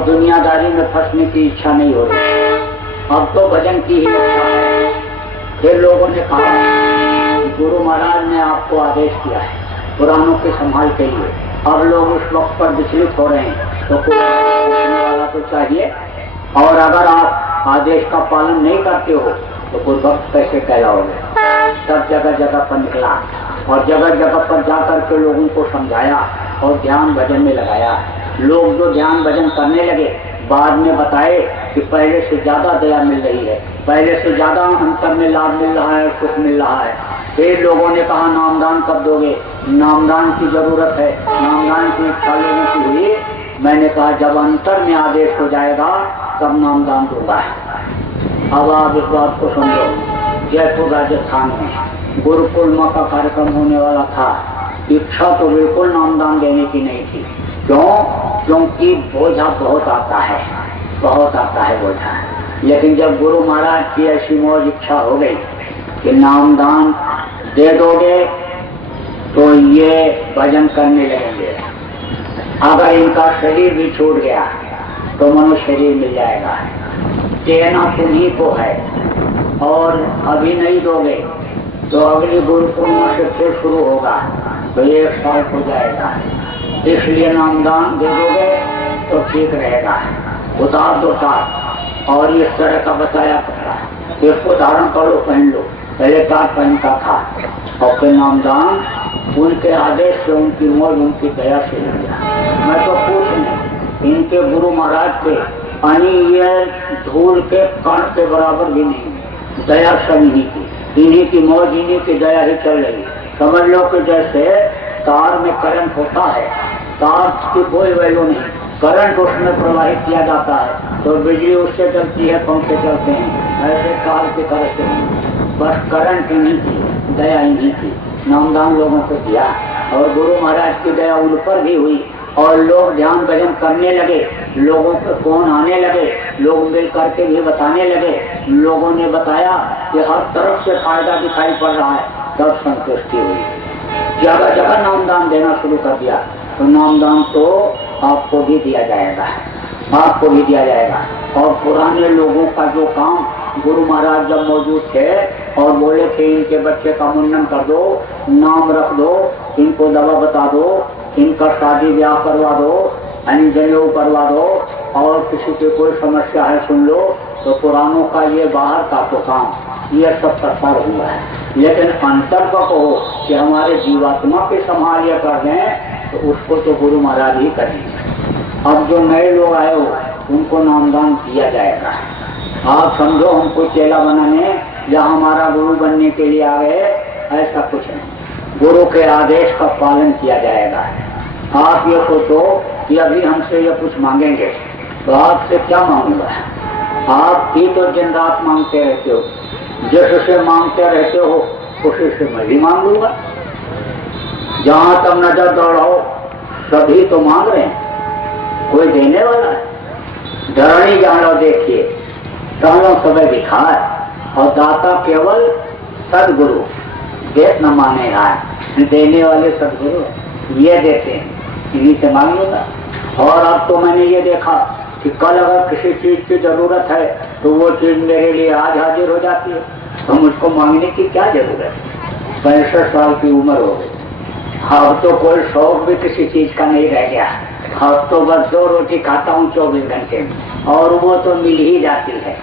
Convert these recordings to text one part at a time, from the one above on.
और दुनियादारी में फंसने की इच्छा नहीं हो रही। अब तो भजन की ही इच्छा है। फिर लोगों ने कहा गुरु महाराज ने आपको आदेश किया है पुराणों के संभाल के लिए, अब लोग उस वक्त पर विचलित हो रहे हैं, तो कोई वाला तो चाहिए। और अगर आप आदेश का पालन नहीं करते हो तो कोई वक्त कैसे कहलाओगे। सब जगह जगह पर निकला और जगह जगह पर जाकर के लोगों को समझाया और ध्यान भजन में लगाया। लोग जो ध्यान भजन करने लगे बाद में बताए कि पहले से ज्यादा दया मिल रही है, पहले से ज्यादा अंतर में लाभ मिल रहा है, सुख मिल रहा है। फिर लोगों ने कहा नामदान कब दोगे, नामदान की जरूरत है, नामदान की इच्छा लोगों की हुई। मैंने कहा जब अंतर में आदेश हो जाएगा तब नामदान दूंगा। अब आप इस बात को समझो, जयपुर राजस्थान में गुरुकुल माँ का कार्यक्रम होने वाला था। इच्छा तो बिल्कुल नामदान देने की नहीं थी। क्यों? क्योंकि बोझा बहुत आता है, बहुत आता है बोझा। लेकिन जब गुरु महाराज की ऐसी मौज इच्छा हो गई कि नामदान दे दोगे तो ये भजन करने लगेंगे। अगर इनका शरीर भी छूट गया तो मनुष्य शरीर मिल जाएगा। देना तुम्हीं को है और अभी नहीं दोगे तो अगली गुरु पूर्णिमा से फिर शुरू होगा तो 1 साल हो जाएगा। इसलिए नामदान दे दोगे तो ठीक रहेगा। उतार दो तार और इस तरह का बताया कपड़ा, इसको धारण कर लो, पहन लो। पहले तार पहनता था और फिर नामदान उनके आदेश से, उनकी मौज, उनकी दया से लिया। मैं तो पूछ नहीं, इनके गुरु महाराज के अनि ये धूल के कण के बराबर भी नहीं। दया सब इन्हीं की मौज, इन्हीं की दया ही चल रही। समझ लो कि जैसे तार में करंट होता है, तार की कोई वैल्यू नहीं, करंट उसमें प्रवाहित किया जाता है तो बिजली उससे चलती है, पंखे चलते हैं। ऐसे तार के तरह से बस करंट इन्हीं की, दया इन्हीं की। नामदान लोगों को दिया और गुरु महाराज की दया उन पर भी हुई और लोग ध्यान भजन करने लगे। लोगों पे फोन आने लगे, लोग मिल करके भी बताने लगे। लोगों ने बताया कि हर तरफ से फायदा दिखाई पड़ रहा है, तब संतुष्टि हुई। जगह जगह नामदान देना शुरू कर दिया। तो नामदान तो आपको भी दिया जाएगा, आपको भी दिया जाएगा। और पुराने लोगों का जो काम, गुरु महाराज जब मौजूद थे और बोले थे इनके बच्चे का मुंडन कर दो, नाम रख दो, इनको दवा बता दो, इनका शादी ब्याह करवा दो, जनेऊ करवा दो, और किसी की कोई समस्या है सुन लो, तो पुरानों का ये बाहर का तो काम ये सब प्रसार हुआ है। लेकिन अंतर का कहो कि हमारे जीवात्मा के संभाल ये कर दें तो उसको तो गुरु महाराज ही करेंगे। अब जो नए लोग आए हो उनको नामदान दिया जाएगा। आप समझो हमको चेला बनाने या हमारा गुरु बनने के लिए आ गए, ऐसा कुछ नहीं। गुरु के आदेश का पालन किया जाएगा। आप ये सोचो कि अभी हमसे ये कुछ मांगेंगे तो आपसे क्या मांगूंगा? आप भी तो दिन रात मांगते रहते हो, जिससे मांगते रहते हो उसी से मैं भी मांग लूंगा। जहां तक नजर दौड़ाओ सभी तो मांग रहे हैं, कोई देने वाला है? धरणी जानो देखिए, टहलों सब भिखार और दाता केवल सदगुरु। देख न माने आए, देने वाले सदगुरु ये देते हैं, इन्हीं से मांग लूंगा। और अब तो मैंने ये देखा कि कल अगर किसी चीज की जरूरत है तो वो चीज मेरे लिए आज हाजिर हो जाती है, तो मुझको मांगने की क्या जरूरत है? 65 साल की उम्र हो गई, अब तो कोई शौक भी किसी चीज का नहीं रह गया। अब तो बस 2 रोटी खाता हूँ 24 घंटे में और वो तो मिल ही जाती है।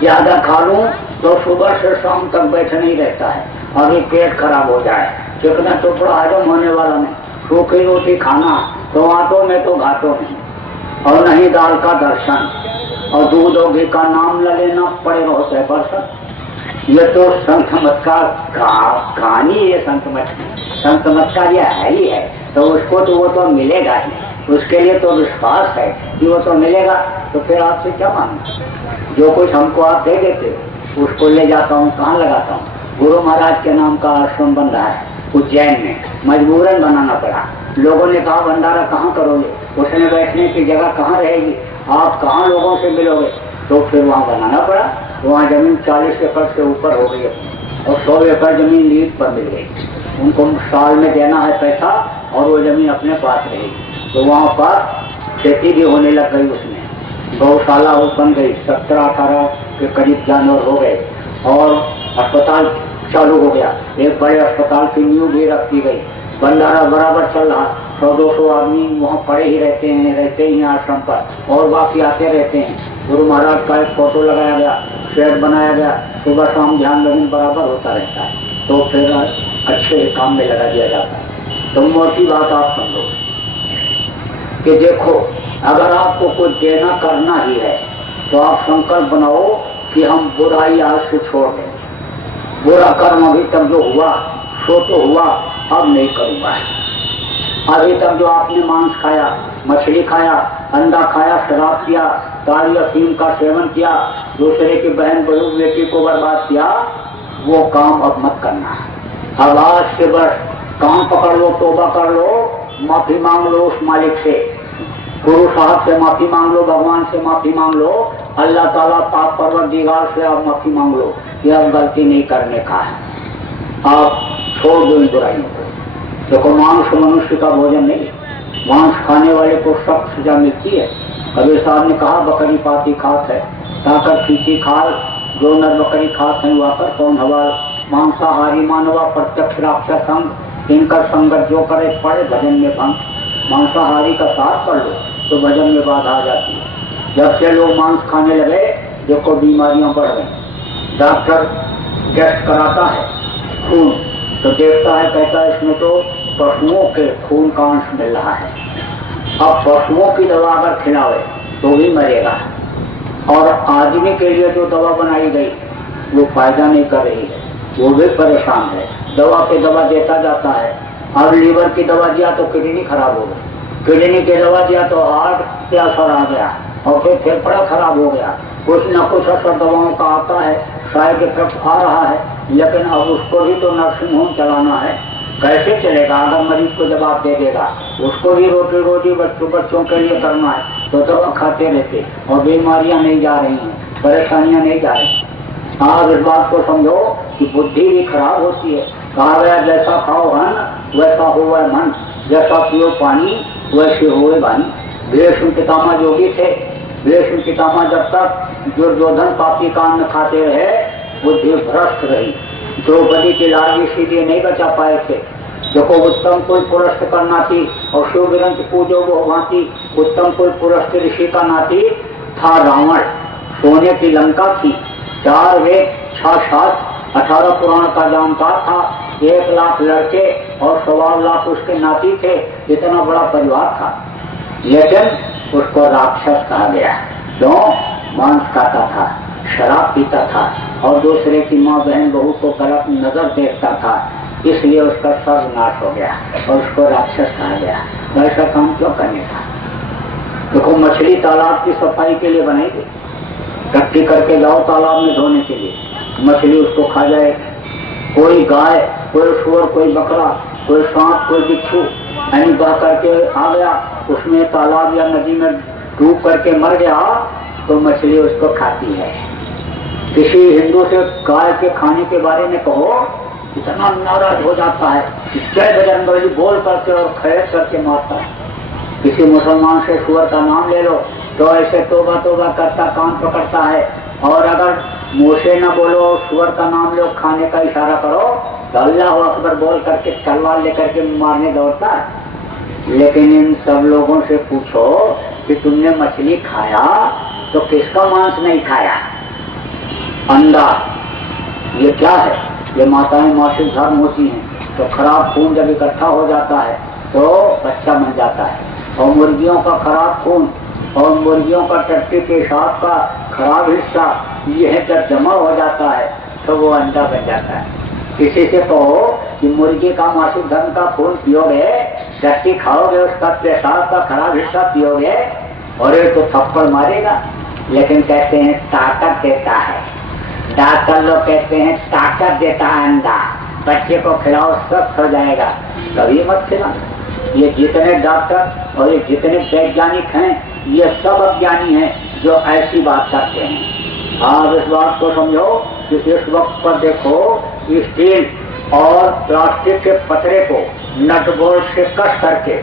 ज्यादा खा लूं तो सुबह से शाम तक बैठा नहीं रहता है, अभी पेट खराब हो जाए, चिकना टुकड़ा हजम होने वाला नहीं। सूखी रोटी खाना तो आटो में तो घाटो नहीं, और नहीं दाल का दर्शन, और दूध और घी का नाम ल लेना पड़ेगा होता है बरसत। ये तो संत मत का कहानी है, संत मत का ये है ही है। तो उसको तो वो तो मिलेगा ही, उसके लिए तो विश्वास है कि वो तो मिलेगा। तो फिर आपसे क्या मांगना? जो कुछ हमको आप दे देते उसको ले जाता हूँ, कहाँ लगाता हूँ? गुरु महाराज के नाम का आश्रम बन रहा है उज्जैन में, मजबूरन बनाना पड़ा। लोगों ने कहा भंडारा कहाँ करोगे, उसमें बैठने की जगह कहाँ रहेगी, आप कहाँ लोगों से मिलोगे? तो फिर वहाँ बनाना पड़ा। वहाँ जमीन 40 एकड़ से ऊपर हो गई और 100 एकड़ जमीन लीज पर मिल गई। उनको साल में देना है पैसा और वो जमीन अपने पास रहेगी। तो वहाँ पर खेती भी होने लग गई उसमें, गौशाला बन गई, 17-18 के करीब जानवर हो गए और अस्पताल चालू हो गया। एक बड़े अस्पताल की नींव भी रख दी गई। भंडारा बराबर चल रहा। 100-200 आदमी वहाँ पड़े ही रहते हैं आश्रम पर, और बाकी आते रहते हैं। गुरु महाराज का एक फोटो लगाया गया, शेड बनाया गया, सुबह शाम ध्यान लगन बराबर होता रहता है। तो फिर अच्छे काम में लगा दिया जाता है। तो मोटी बात आप समझो कि देखो, अगर आपको कुछ देना करना ही है तो आप संकल्प बनाओ कि हम बुराई आज से छोड़ दें। बुरा कर्म अभी तक जो हुआ सो तो हुआ, अब नहीं करूंगा। अभी तक जो आपने मांस खाया, मछली खाया, अंडा खाया, शराब पिया, ताड़ी अफीम का सेवन किया, दूसरे की बहन बहू बेटी को बर्बाद किया, वो काम अब मत करना। अब आज से बस काम पकड़ लो, तौबा कर लो, माफी मांग लो उस मालिक से, गुरु साहब से माफी मांग लो, भगवान से माफी मांग लो, अल्लाह ताला पाक परवरदिगार से आप माफी मांग लो कि अब गलती नहीं करने का है। आप छोड़ दो इन बुराइयों को। देखो, मांस मनुष्य का भोजन नहीं, मांस खाने वाले को सख्त सजा मिलती है। कबीर साहब ने कहा, बकरी पाती खात है, ताकर खींची खाल, जो नर बकरी खात है वाकर कौन हवा। मांसाहारी मानवा प्रत्यक्ष राक्षस संग, इनका संगत जो करे पड़े भजन में भंग। मांसाहारी का साथ कर लो तो भजन में बाधा आ जाती है। जब से लोग मांस खाने लगे, देखो बीमारियां बढ़ गई। डॉक्टर टेस्ट कराता है खून, तो देखता है, कहता है इसमें तो पशुओं के खून का अंश मिल रहा है। अब पशुओं की दवा अगर खिलावे तो भी मरेगा, और आदमी के लिए जो दवा बनाई गई वो फायदा नहीं कर रही है, वो भी परेशान है। दवा पे दवा देता जाता है। अब लीवर की दवा दिया तो किडनी खराब हो गई, किडनी की दवा दिया तो हार्ट पे असर आ गया, और फिर फेफड़ा खराब हो गया। कुछ न कुछ असर दवाओं का आता है, साइड इफेक्ट आ रहा है, लेकिन अब उसको भी तो नर्सिंग होम चलाना है। कैसे चलेगा अगर मरीज को जवाब दे देगा? उसको भी रोटी रोटी बच्चों के लिए करना है, तो दवा खाते रहते और बीमारियां नहीं जा रही हैं, परेशानियां नहीं जा रही। आप इस बात को समझो कि बुद्धि भी खराब होती है। कहा गया, जैसा खाओ अन्न वैसा हुआ मन, जैसा पियो पानी वैसे हुए वाणी। भीष्म पितामह योगी थे। भीष्म पितामह जब तक दुर्योधन पापी का अन्न खाते रहे, बुद्धि भ्रष्ट रही। द्रौपदी की लाड़ी सीधे नहीं बचा पाए थे। देखो, उत्तम कुल पुरस्त करना थी और शिव ग्रंथ पूजो वो भांति। उत्तम कुल पुरस्त ऋषि का नाती था रावण। सोने की लंका थी, 4 वेद 6 शास्त्र 18 पुराण का जानकार था। 1 लाख लड़के और 1.25 लाख उसके नाती थे। इतना बड़ा परिवार था, लेकिन उसको राक्षस कहा गया। क्यों? मांस खाता था, शराब पीता था और दूसरे की माँ बहन बहू को गलत नजर देखता था, इसलिए उसका सर्वनाश हो गया और उसको राक्षस कहा गया। ऐसा काम क्यों करने का? देखो, मछली तालाब की सफाई के लिए बनाई गई, इकट्ठी करके जाओ तालाब में धोने के लिए, मछली उसको खा जाए। कोई गाय, कोई सुअर, कोई बकरा, कोई सांप, कोई बिच्छू ऐनी बह करके आ गया, उसमें तालाब या नदी में डूब करके मर गया, तो मछली उसको खाती है। किसी हिंदू से गाय के खाने के बारे में कहो, इतना नाराज हो जाता है, जय बजरंगबली बोल करके और खैर करके मारता है। किसी मुसलमान से सुअर का नाम ले लो तो ऐसे तोबा तोबा करता कान पकड़ता है, और अगर मुँह से न बोलो, सुअर का नाम लो, खाने का इशारा करो तो अल्लाह अकबर बोल करके तलवार लेकर के मारने दौड़ता है। लेकिन इन सब लोगों से पूछो कि तुमने मछली खाया तो किसका मांस नहीं खाया? अंडा, ये क्या है? ये माताएं मासिक धर्म होती हैं, तो खराब खून जब इकट्ठा हो जाता है तो बच्चा बन जाता है। और मुर्गियों का खराब खून और मुर्गियों का टट्टी पेशाब का खराब हिस्सा यह जब जमा हो जाता है तो वो अंडा बन जाता है। किसी से कहो कि मुर्गी का मासिक धर्म का खून पियोगे, टट्टी खाओगे, उसका पेशाब का खराब हिस्सा पियोगे, और ये तो थप्पड़ मारेगा। लेकिन कहते हैं ताकत देता है, डॉक्टर लोग कहते हैं ताकत देता है अंडा, बच्चे को खिलाओ स्वस्थ हो जाएगा। कभी मत खिलाओ। ये जितने डॉक्टर और ये जितने वैज्ञानिक हैं, ये सब अज्ञानी हैं जो ऐसी बात करते हैं। आप इस बात को समझो कि इस वक्त पर देखो, स्टील और प्लास्टिक के पतरे को नट बोल्ट से कस करके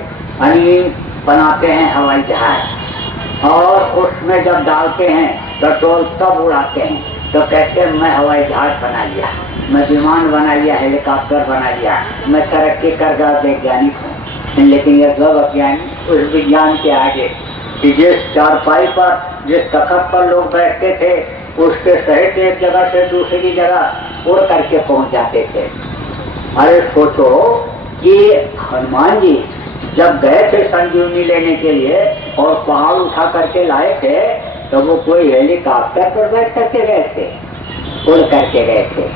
बनाते हैं हवाई जहाज। और उसमें जब डालते हैं पेट्रोल तब उड़ाते हैं, तो कहते हैं मैं हवाई जहाज बना लिया, मैं विमान बना लिया, हेलीकॉप्टर बना लिया, मैं तरक्की कर गया, वैज्ञानिक हूँ। लेकिन यह सब अज्ञानी उस विज्ञान के आगे कि जिस चारपाई पर, जिस तखत पर लोग बैठते थे, उसके सहित एक जगह से दूसरी जगह उड़ करके पहुंच जाते थे। अरे सोचो कि हनुमान जी जब गए थे संजीवनी लेने के लिए और पहाड़ उठा करके लाए थे, तो वो कोई हेलीकॉप्टर पर बैठ करके गए थे, उड़ करके गए थे।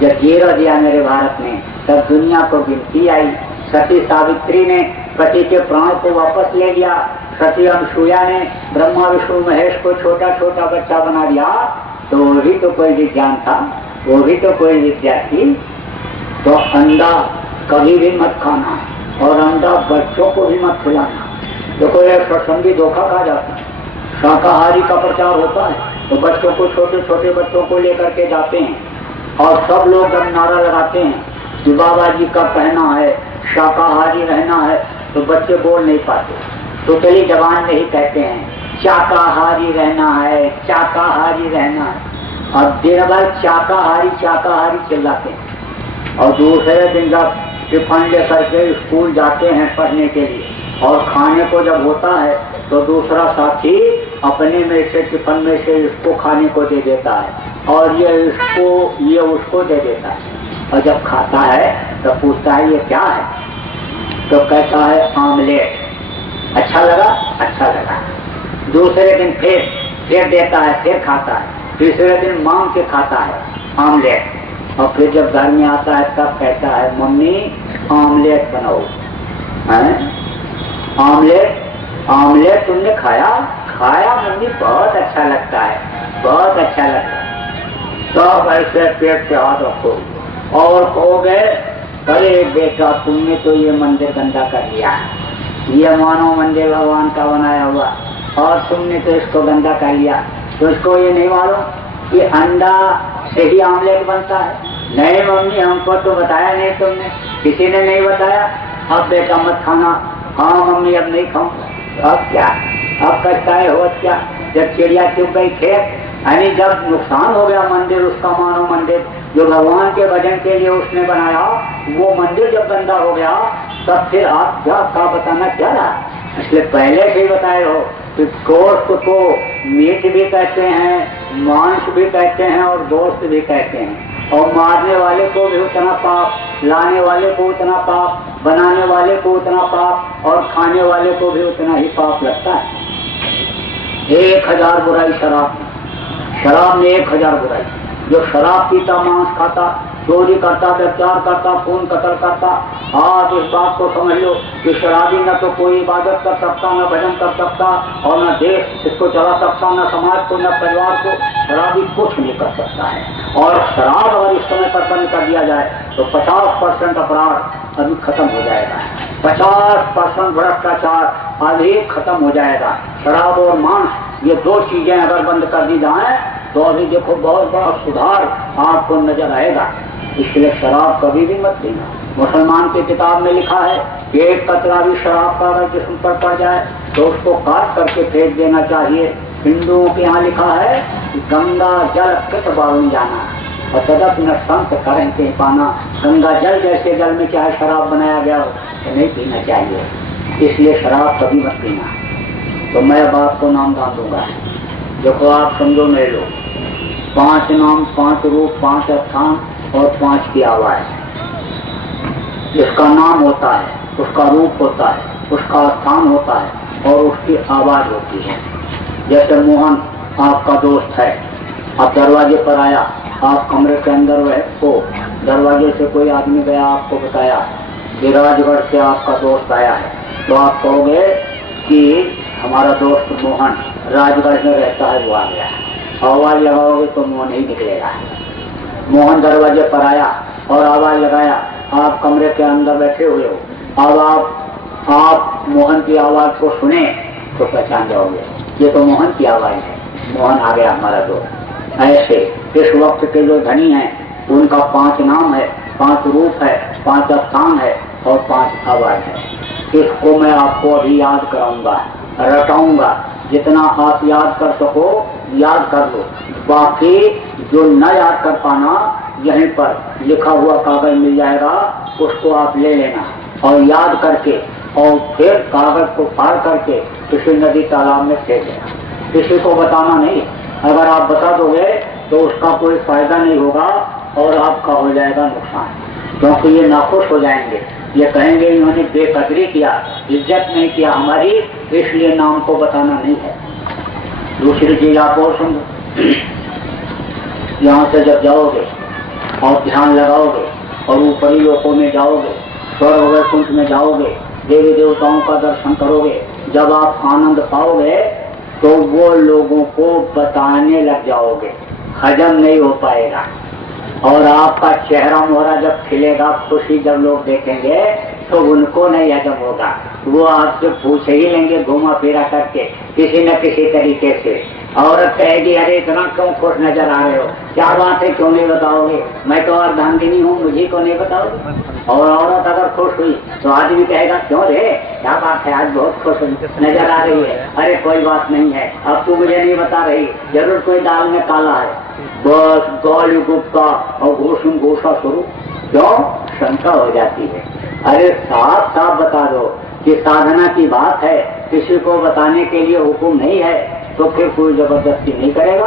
जब गिरा दिया मेरे भारत ने, तब दुनिया को गिनती आई। सती सावित्री ने पति के प्राण को वापस ले लिया, सती अनसुईया ने ब्रह्मा विष्णु महेश को छोटा छोटा बच्चा बना दिया। तो वो भी तो कोई विज्ञान था, वो भी तो कोई विद्या थी। तो अंडा कभी भी मत खाना और अंडा बच्चों को भी मत खिलाना। तो कोई सत्संगी धोखा खा जाता है। शाकाहारी का प्रचार होता है तो बच्चों को, छोटे छोटे बच्चों को लेकर के जाते हैं और सब लोग जब नारा लगाते हैं कि बाबा जी का कहना है शाकाहारी रहना है, तो बच्चे बोल नहीं पाते, तो चली जबान में ही कहते हैं शाकाहारी रहना है, शाकाहारी रहना है। और दिन भर शाकाहारी शाकाहारी चिल्लाते हैं और दूसरे दिन जब टिफिन लेकर के स्कूल जाते हैं पढ़ने के लिए और खाने को जब होता है तो दूसरा साथी अपने में से टिफिन में से इसको खाने को दे देता है और ये इसको, ये उसको दे देता है। और जब खाता है तो पूछता है ये क्या है, तो कहता है आमलेट। अच्छा लगा, अच्छा लगा। दूसरे दिन फिर देता है, फिर खाता है। तीसरे दिन मांग के खाता है आमलेट। और फिर जब घर में आता है तब कहता है मम्मी आमलेट बनाओ। आमलेट, आमलेट तुमने खाया? खाया मम्मी, बहुत अच्छा लगता है, बहुत अच्छा लगता है। सब ऐसे पेट पे हाथ रखो और कहोगे अरे बेटा तुमने तो ये मंदिर गंदा कर लिया, ये मानो मंदिर भगवान का बनाया हुआ और तुमने तो इसको गंदा कर लिया। तो इसको ये नहीं मालूम कि अंडा से ही आमलेट बनता है? नहीं मम्मी हमको तो बताया नहीं तुमने, किसी ने नहीं बताया। अब बेटा मत खाना। हाँ मम्मी अब नहीं खाऊंगा। अब क्या, अब कहता है हो क्या? जब चिड़िया चुप गई खेत, यानी जब नुकसान हो गया मंदिर, उसका मानो मंदिर जो भगवान के भजन के लिए उसने बनाया, वो मंदिर जब गंदा हो गया तब फिर आप क्या बताना क्या रहा? इसलिए पहले से ही बताए हो कि गोश्त को मीट भी कहते हैं, मांस भी कहते हैं और गोश्त भी कहते हैं। और मारने वाले को भी उतना पाप, लाने वाले को उतना पाप, बनाने वाले को उतना पाप और खाने वाले को भी उतना ही पाप लगता है। 1000 बुराई शराब में, शराब में 1000 बुराई। जो शराब पीता, मांस खाता, चोरी करता, व्यभिचार करता, खून कत्ल करता, आप इस बात को समझ लो कि शराबी न तो कोई इबादत कर सकता, न भजन कर सकता और न देश इसको चला सकता, न समाज को, न परिवार को। शराबी कुछ नहीं कर सकता है। और शराब अगर इस समय पर बंद कर दिया जाए तो 50% अपराध अभी खत्म हो जाएगा, 50% भ्रष्टाचार अभी खत्म हो जाएगा। शराब और मांस ये 2 चीजें अगर बंद कर दी जाए तो अभी देखो बहुत बड़ा सुधार आपको नजर आएगा। इसलिए शराब कभी भी मत पीना। मुसलमान की किताब में लिखा है कि एक कतरा भी शराब का अगर जिस्म पर पड़ जाए तो उसको काट करके फेंक देना चाहिए। हिंदुओं के यहाँ लिखा है कि गंगा जल कृत बारुण जाना और तदप न संत करें के पाना। गंगा जल जैसे जल में चाहे शराब बनाया गया हो तो नहीं पीना चाहिए। इसलिए शराब कभी मत पीना। तो मैं अब आपको नाम दान दूंगा, देखो आप समझो मेरे लोग। 5 नाम, 5 रूप, 5 स्थान और 5 की आवाज। जिसका नाम होता है, उसका रूप होता है, उसका स्थान होता है और उसकी आवाज होती है। जैसे मोहन आपका दोस्त है, आप दरवाजे पर आया, आप कमरे के अंदर हो, दरवाजे से कोई आदमी गया, आपको बताया कि राजगढ़ से आपका दोस्त आया है, तो आप कहोगे कि हमारा दोस्त मोहन राजगढ़ में रहता है, वो आ गया। आवाज लगाओगे तो मोहन ही निकलेगा। मोहन दरवाजे पर आया और आवाज लगाया, आप कमरे के अंदर बैठे हुए हो, अब आप मोहन की आवाज को सुने तो पहचान जाओगे ये तो मोहन की आवाज है, मोहन आ गया हमारा दोस्त। ऐसे इस वक्त के जो धनी हैं उनका 5 नाम है, 5 रूप है, 5 स्थान है और 5 आवाज है। इसको मैं आपको अभी याद कराऊंगा, रटाऊंगा जितना आप याद कर सको याद कर लो, बाकी जो न याद कर पाना यहीं पर लिखा हुआ कागज मिल जाएगा, उसको आप ले लेना और याद करके और फिर कागज को फाड़ करके किसी नदी तालाब में फेंक देना। किसी को बताना नहीं, अगर आप बता दोगे तो उसका कोई फायदा नहीं होगा और आपका हो जाएगा नुकसान, क्योंकि ये नाखुश हो जाएंगे, ये कहेंगे इन्होंने बेकदरी किया, इज्जत नहीं किया हमारी, इसलिए नाम को बताना नहीं है। दूसरी चीज आप और सुन, यहाँ से जब जाओगे और ध्यान लगाओगे और ऊपरी लोकों में जाओगे, स्वर्ग वैकुंठ में जाओगे, देवी देवताओं का दर्शन करोगे, जब आप आनंद पाओगे तो वो लोगों को बताने लग जाओगे, हजम नहीं हो पाएगा और आपका चेहरा मोहरा जब खिलेगा, खुशी जब लोग देखेंगे तो उनको नहीं हजम होगा, वो आपसे पूछ ही लेंगे घुमा फिरा करके किसी न किसी तरीके से। औरत कहेगी अरे इतना क्यों खुश नजर आ रहे हो, क्या बात है, क्यों नहीं बताओगे, मैं तो अर्धांगिनी हूँ, मुझे को नहीं बताओगे। और औरत अगर खुश हुई तो आदमी कहेगा क्यों रे, क्या बात है, आज बहुत खुश नजर आ रही है, अरे कोई बात नहीं है, अब तू मुझे नहीं बता रही, जरूर कोई दाल में काला है, बस गौली गुप्ता और घोषण घोषा शुरू, क्यों शंका हो जाती है। अरे साफ साफ बता दो कि साधना की बात है, किसी को बताने के लिए हुक्म नहीं है, तो फिर कोई जबरदस्ती नहीं करेगा।